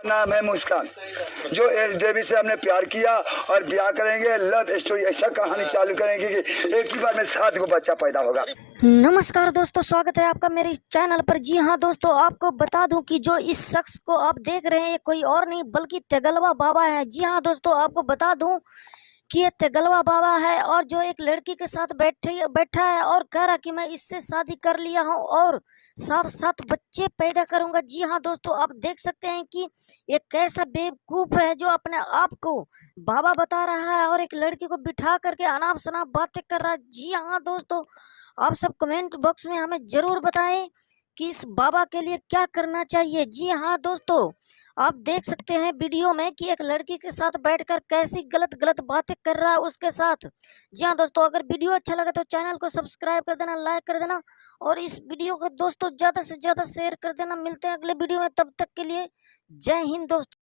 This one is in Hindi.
नाम है मुस्कान, जो एस देवी से हमने प्यार किया और ब्याह करेंगे। लव स्टोरी ऐसा कहानी चालू करेंगे कि एक ही बार में 7 को बच्चा पैदा होगा। नमस्कार दोस्तों, स्वागत है आपका मेरे इस चैनल पर। जी हाँ दोस्तों, आपको बता दूं कि जो इस शख्स को आप देख रहे हैं कोई और नहीं बल्कि तेगलवा बाबा है। जी हाँ दोस्तों, आपको बता दूं कि ये तेगलवा बाबा है और जो एक लड़की के साथ बैठा है और कह रहा कि मैं इससे शादी कर लिया हूँ और 7 बच्चे पैदा करूंगा। जी हाँ दोस्तों, आप देख सकते हैं कि एक कैसा बेवकूफ है जो अपने आप को बाबा बता रहा है और एक लड़की को बिठा करके अनाप शनाप बातें कर रहा है। जी हाँ दोस्तों, आप सब कमेंट बॉक्स में हमें जरूर बताएं कि इस बाबा के लिए क्या करना चाहिए। जी हाँ दोस्तों, आप देख सकते हैं वीडियो में कि एक लड़की के साथ बैठकर कैसी गलत गलत बातें कर रहा है उसके साथ। जी हाँ दोस्तों, अगर वीडियो अच्छा लगे तो चैनल को सब्सक्राइब कर देना, लाइक कर देना और इस वीडियो को दोस्तों ज्यादा से ज्यादा शेयर कर देना। मिलते हैं अगले वीडियो में, तब तक के लिए जय हिंद दोस्तों।